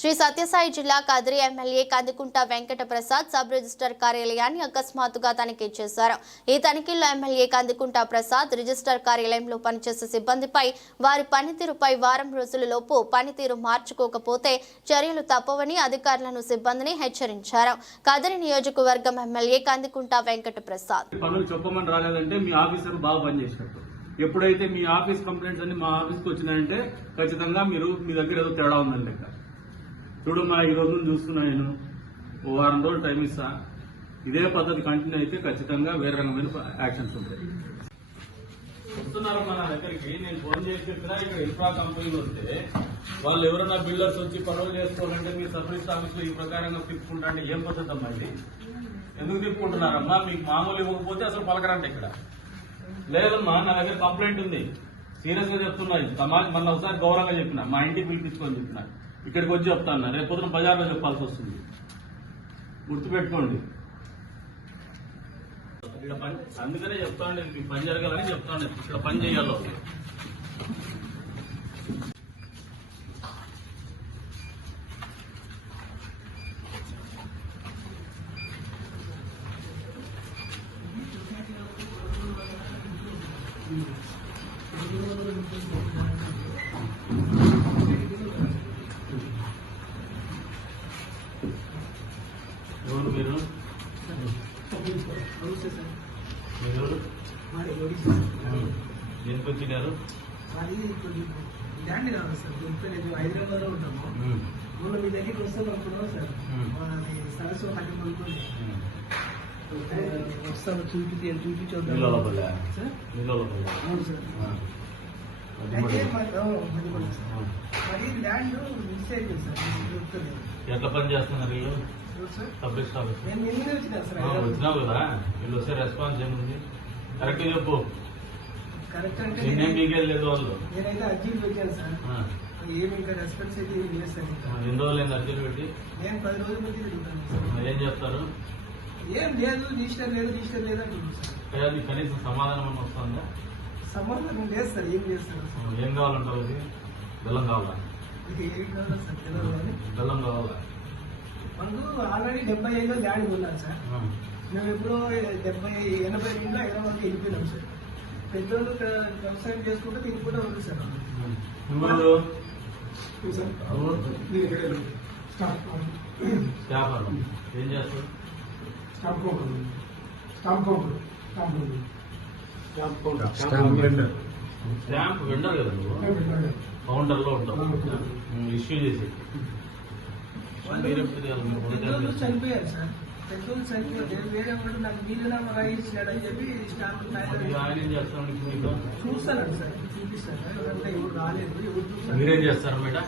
శ్రీ సత్యసాయి జిల్లా Kadiri MLA Kandikunta Venkata Prasad sub register కార్యాలయాన్ని అకస్మాత్తుగా తనిఖీ చేశారు. ఈ తనిఖీల్లో ఎమ్మెల్యే కందికుంట ప్రసాద్ రిజిస్టర్ కార్యాలయంలో పనిచేసే సిబ్బందిపై వారి పనితీరుపై వారం రోజులలోపు పనితీరు మార్చుకోకపోతే చర్యలు తప్పవని అధికారులను సిబ్బందిని హెచ్చరించారు. కదిరి నియోజకవర్గం ఎమ్మెల్యే కందికుంట వెంకట ప్రసాద్ ఎప్పుడైతే మీ ఆఫీస్ కంప్లైంట్స్ అన్ని మా ఆఫీస్కి వచ్చినాయంటే ఖచ్చితంగా మీ దగ్గర ఏదో తేడా ఉందని లెక్క. చూడమ్మా, ఈ రోజు చూస్తున్నా నేను ఓ వారం రోజులు టైం ఇస్తా. ఇదే పద్ధతి కంటిన్యూ అయితే ఖచ్చితంగా వేరే రకమైన యాక్షన్స్ ఉంటాయి. వస్తున్నారమ్మా నా దగ్గరికి, నేను ఫోన్ చేసి చెప్పినా ఇక్కడ ఇన్ఫ్రా కంపెనీలు వస్తే వాళ్ళు ఎవరైనా బిల్డర్స్ వచ్చి పనులు చేసుకోవాలంటే మీ సబ్ రిజిస్టర్ ఆఫీస్ లో ఈ ప్రకారంగా తిప్పుకుంటా అంటే ఏం పద్ధతి అమ్మా ఇది? ఎందుకు తిప్పుకుంటున్నారమ్మా? మీకు మామూలు ఇవ్వకపోతే అసలు పలకరండి ఇక్కడ. లేదమ్మా, నా దగ్గర కంప్లైంట్ ఉంది, సీరియస్ గా చెప్తున్నా. మొన్న ఒకసారి గౌరవంగా చెప్పిన, మా ఇంటికి పిలిపించుకొని చెప్పిన, ఇక్కడికి వచ్చి చెప్తాను. రేపు పొద్దున బజార్లో చెప్పాల్సి వస్తుంది, గుర్తుపెట్టుకోండి. అందుకనే చెప్తాండి, మీకు పని జరగాలని చెప్తాండి. ఇక్కడ పని చేయాలి. ఎవరు మీరు? దేనికి వచ్చినారు? ల్యాండ్ కావాలి సార్, హైదరాబాద్ లో ఉంటాము. మొన్న మీ దగ్గరికి వస్తాను సార్, సరస్సు పట్టి కొనుక్కోండి వస్తాను, చూపించొద్దాం సార్. అవును సార్, మరి ల్యాండ్ మిస్ అయిపోయింది సార్. ఎట్లా పని చేస్తున్నారు వీళ్ళు? నేను నిన్నే వచ్చినా సార్. వచ్చినావు కదా, వీళ్ళు వస్తే రెస్పాన్స్ ఏముంది? కరెక్ట్ చెప్పు. కరెక్ట్ అంటే నేనేం మీకే లేదు. వాళ్ళు నేనైతే అర్జీలు పెట్టాను సార్, ఏమి ఇంకా రెస్పాన్స్ అయితే ఏం చేస్తాను. ఎన్ని రోజులు అర్జీలు పెట్టి? నేను 10 రోజుల మధ్య తిరుగుతాను సార్. ఏం చెప్తారు? ఏం లేదు, రిజిస్టర్ లేదు అంటున్నాను సార్. కనీసం సమాధానం వస్తుందా? సమాధానం లేదు సార్. ఏం చేస్తారు? ఏం కావాలంటారు? ఇది బెల్లం కావాలా? ఏం కావాలా సార్? తెలియదు కానీ బెల్లం కావాలా? మనకు ఆల్రెడీ 75లో ల్యాండ్ కొన్నాను సార్. మేము ఎప్పుడో 80 హైదరాబాద్కి వెళ్ళిపోయినాం సార్. పెద్దోళ్ళు వ్యవసాయం చేసుకుంటే దీనికి కూడా ఉంది సార్. ఏం చేస్తారు? స్టాంప్ వెండర్ కదా నువ్వు? కౌంటర్ లో ఉంటావు, ఇష్యూ చేసి. పెద్దోళ్ళు చనిపోయారు సార్. పెద్దోళ్ళు చనిపోయారు, వేరే వాడు నాకు వీలునామా రాయించాడని చెప్పి స్టాంప్ చూస్తానండి సార్, చూపిస్తాను. ఎవరు రాలేదు, ఎవరు చూస్తారు. మీరేం చేస్తారు మేడం?